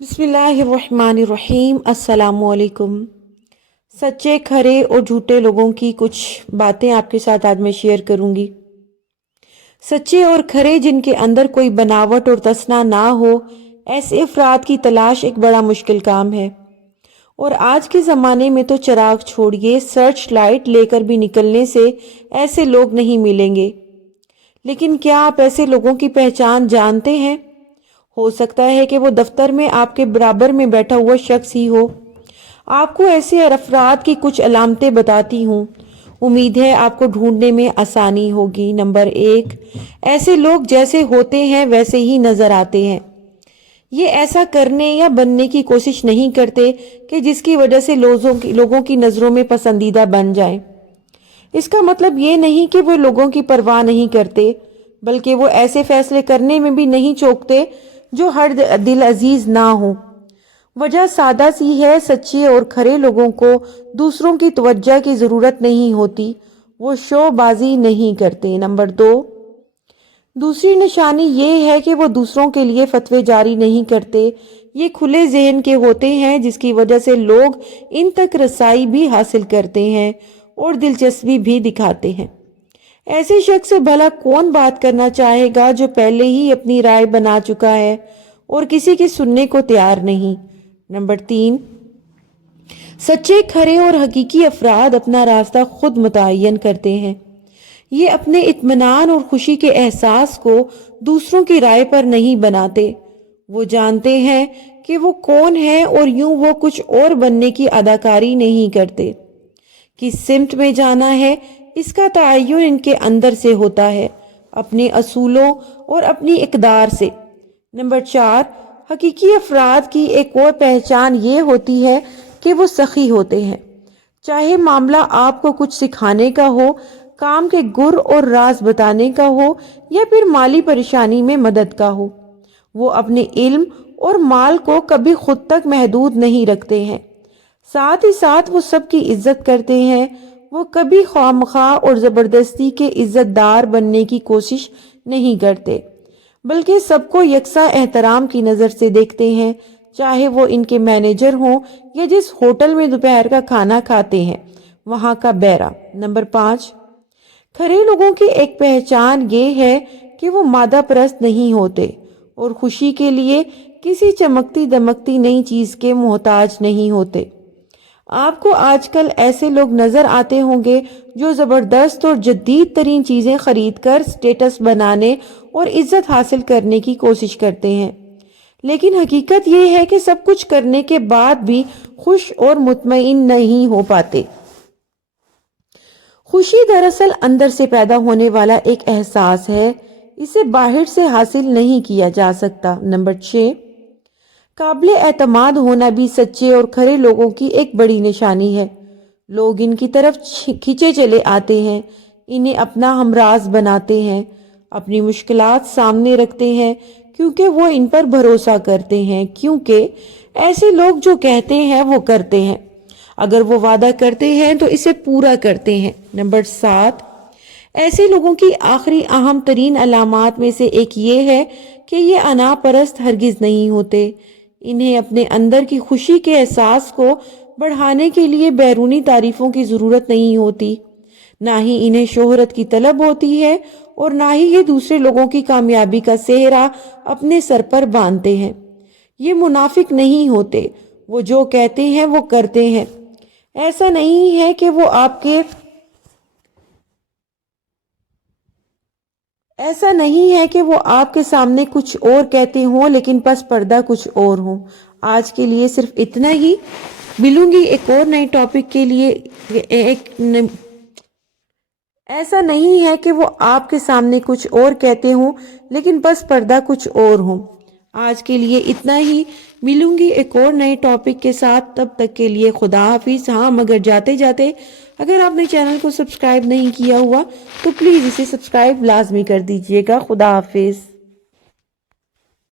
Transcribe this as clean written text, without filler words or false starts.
बिस्मिल्लाहिर्रहमानिर्रहीम। अस्सलामुअलैकुम। सच्चे खरे और झूठे लोगों की कुछ बातें आपके साथ आज मैं शेयर करूंगी। सच्चे और खरे जिनके अंदर कोई बनावट और तसना ना हो, ऐसे अफराद की तलाश एक बड़ा मुश्किल काम है। और आज के ज़माने में तो चिराग छोड़िए, सर्च लाइट लेकर भी निकलने से ऐसे लोग नहीं मिलेंगे। लेकिन क्या आप ऐसे लोगों की पहचान जानते हैं? हो सकता है कि वो दफ्तर में आपके बराबर में बैठा हुआ शख्स ही हो। आपको ऐसे अफराद की कुछ अलामतें बताती हूँ, उम्मीद है आपको ढूंढने में आसानी होगी। नंबर 1, ऐसे लोग जैसे होते हैं वैसे ही नजर आते हैं। ये ऐसा करने या बनने की कोशिश नहीं करते कि जिसकी वजह से लोगों की नज़रों में पसंदीदा बन जाएं। इसका मतलब ये नहीं कि वो लोगों की परवाह नहीं करते, बल्कि वो ऐसे फैसले करने में भी नहीं चूकते जो हर दिल अजीज ना हो। वजह सादा सी है, सच्चे और खरे लोगों को दूसरों की तवज्जो की ज़रूरत नहीं होती, वो शोबाजी नहीं करते। नंबर 2, दूसरी निशानी ये है कि वो दूसरों के लिए फतवे जारी नहीं करते। ये खुले जहन के होते हैं, जिसकी वजह से लोग इन तक रसाई भी हासिल करते हैं और दिलचस्पी भी दिखाते हैं। ऐसे शख्स से भला कौन बात करना चाहेगा जो पहले ही अपनी राय बना चुका है और किसी की सुनने को तैयार नहीं। नंबर 3, सच्चे खरे और हकीकी अफराद अपना रास्ता खुद मुतय्यन करते हैं। ये अपने इत्मीनान और खुशी के एहसास को दूसरों की राय पर नहीं बनाते। वो जानते हैं कि वो कौन है और यूं वो कुछ और बनने की अदाकारी नहीं करते। किस सिमत में जाना है, इसका तयन इनके अंदर से होता है, अपने असूलों और अपनी इकदार से। नंबर 4, हकीकी अफराद की एक और पहचान ये होती है कि वो सखी होते हैं। चाहे मामला आपको कुछ सिखाने का हो, काम के गुर और राज बताने का हो, या फिर माली परेशानी में मदद का हो, वो अपने इल्म और माल को कभी खुद तक महदूद नहीं रखते हैं। साथ ही साथ वो सबकी इज्जत करते हैं। वो कभी ख्वामखा और ज़बरदस्ती के इज्जतदार बनने की कोशिश नहीं करते, बल्कि सबको यकसा एहतराम की नज़र से देखते हैं, चाहे वो इनके मैनेजर हों या जिस होटल में दोपहर का खाना खाते हैं वहाँ का बैरा। नंबर 5, खरे लोगों की एक पहचान ये है कि वो मादा परस्त नहीं होते और खुशी के लिए किसी चमकती दमकती नई चीज़ के मोहताज नहीं होते। आपको आजकल ऐसे लोग नजर आते होंगे जो जबरदस्त और जदीद तरीन चीजें खरीद कर स्टेटस बनाने और इज्जत हासिल करने की कोशिश करते हैं, लेकिन हकीकत यह है कि सब कुछ करने के बाद भी खुश और मुतमईन नहीं हो पाते। खुशी दरअसल अंदर से पैदा होने वाला एक एहसास है, इसे बाहर से हासिल नहीं किया जा सकता। नंबर 6, काबिल एतमाद होना भी सच्चे और खरे लोगों की एक बड़ी निशानी है। लोग इनकी तरफ खींचे चले आते हैं, इन्हें अपना हमराज बनाते हैं, अपनी मुश्किलात सामने रखते हैं, क्योंकि वो इन पर भरोसा करते हैं। क्योंकि ऐसे लोग जो कहते हैं वो करते हैं, अगर वो वादा करते हैं तो इसे पूरा करते हैं। नंबर 7, ऐसे लोगों की आखिरी अहम तरीन अलामात में से एक ये है कि ये अनापरस्त हरगिज नहीं होते। इन्हें अपने अंदर की खुशी के एहसास को बढ़ाने के लिए बैरूनी तारीफों की ज़रूरत नहीं होती। ना ही इन्हें शोहरत की तलब होती है और ना ही ये दूसरे लोगों की कामयाबी का सेहरा अपने सर पर बांधते हैं। ये मुनाफिक नहीं होते, वो जो कहते हैं वो करते हैं। ऐसा नहीं है कि वो आपके सामने कुछ और कहते हों लेकिन पस पर्दा कुछ और हो। आज के लिए सिर्फ इतना ही, मिलूंगी एक और नए टॉपिक के लिए। ऐसा नहीं है कि वो आपके सामने कुछ और कहते हों लेकिन पस पर्दा कुछ और हो। आज के लिए इतना ही, मिलूंगी एक और नए टॉपिक के साथ। तब तक के लिए खुदा हाफिज। हाँ, मगर जाते जाते अगर आपने चैनल को सब्सक्राइब नहीं किया हुआ तो प्लीज़ इसे सब्सक्राइब लाजमी कर दीजिएगा। खुदा हाफिज।